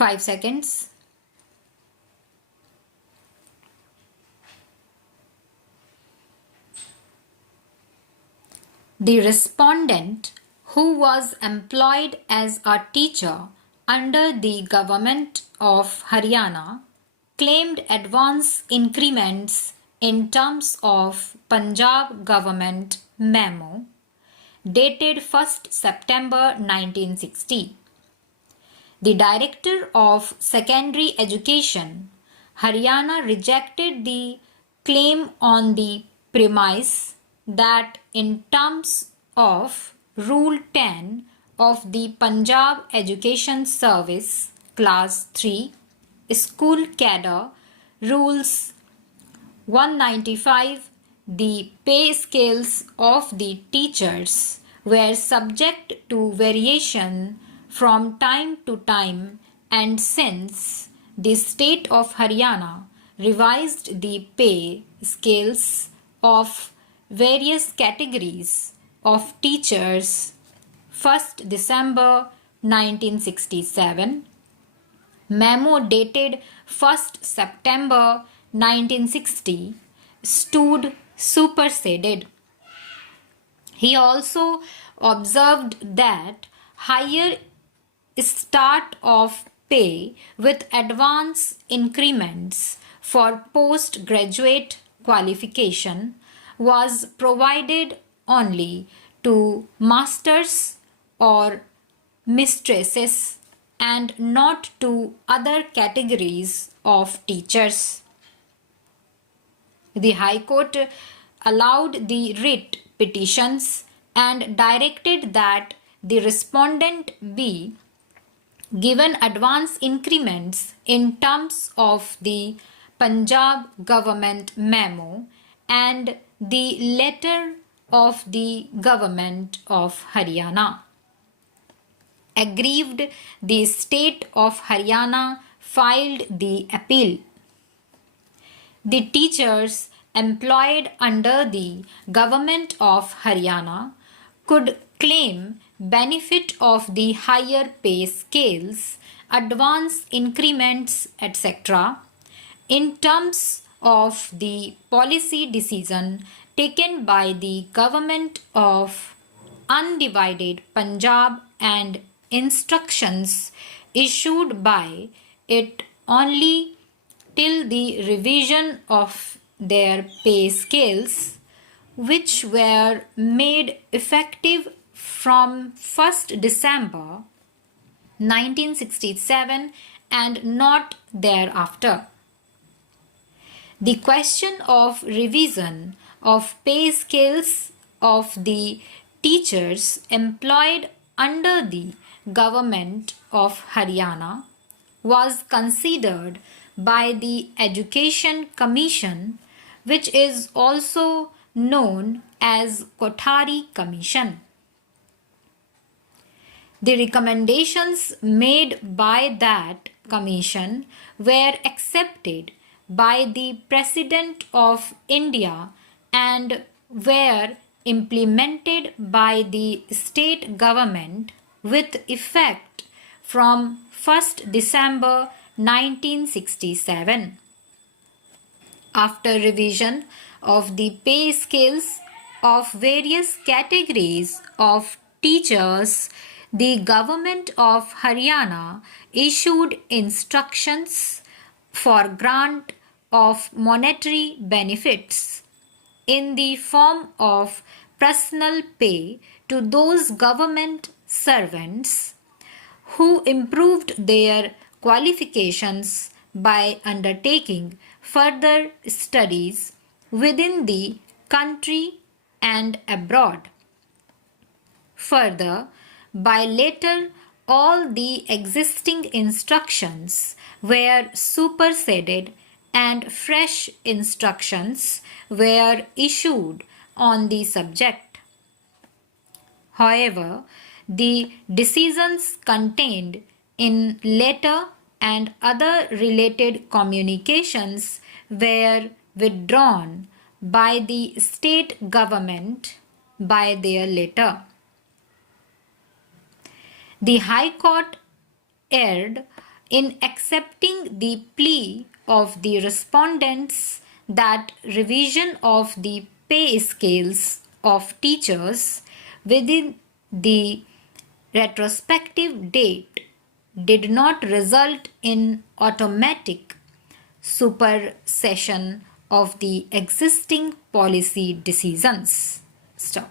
5 seconds. The respondent, who was employed as a teacher under the government of Haryana, claimed advance increments in terms of Punjab government memo dated 1st September 1960. The Director of Secondary Education, Haryana, rejected the claim on the premise that in terms of Rule 10 of the Punjab Education Service Class 3 School Cadre Rules 195, the pay scales of the teachers were subject to variation from time to time, and since the state of Haryana revised the pay scales of various categories of teachers 1st December 1967, memo dated 1st September 1960 stood superseded. He also observed that higher start of pay with advance increments for postgraduate qualification was provided only to masters or mistresses and not to other categories of teachers. The High Court allowed the writ petitions and directed that the respondent be given advance increments in terms of the Punjab government memo and the letter of the government of Haryana. Aggrieved, the state of Haryana filed the appeal. The teachers employed under the government of Haryana could claim benefit of the higher pay scales, advance increments, etc. in terms of the policy decision taken by the government of undivided Punjab and instructions issued by it only till the revision of their pay scales, which were made effective from 1st December 1967 and not thereafter. The question of revision of pay scales of the teachers employed under the government of Haryana was considered by the Education Commission, which is also known as Kothari Commission. The recommendations made by that commission were accepted by the President of India and were implemented by the state government with effect from 1st December 1967. After revision of the pay scales of various categories of teachers, the government of Haryana issued instructions for grant of monetary benefits in the form of personal pay to those government servants who improved their qualifications by undertaking further studies within the country and abroad. Further, by later, all the existing instructions were superseded and fresh instructions were issued on the subject. However, the decisions contained in letter and other related communications were withdrawn by the state government by their letter. The High Court erred in accepting the plea of the respondents that revision of the pay scales of teachers within the retrospective date did not result in automatic supersession of the existing policy decisions. Stop.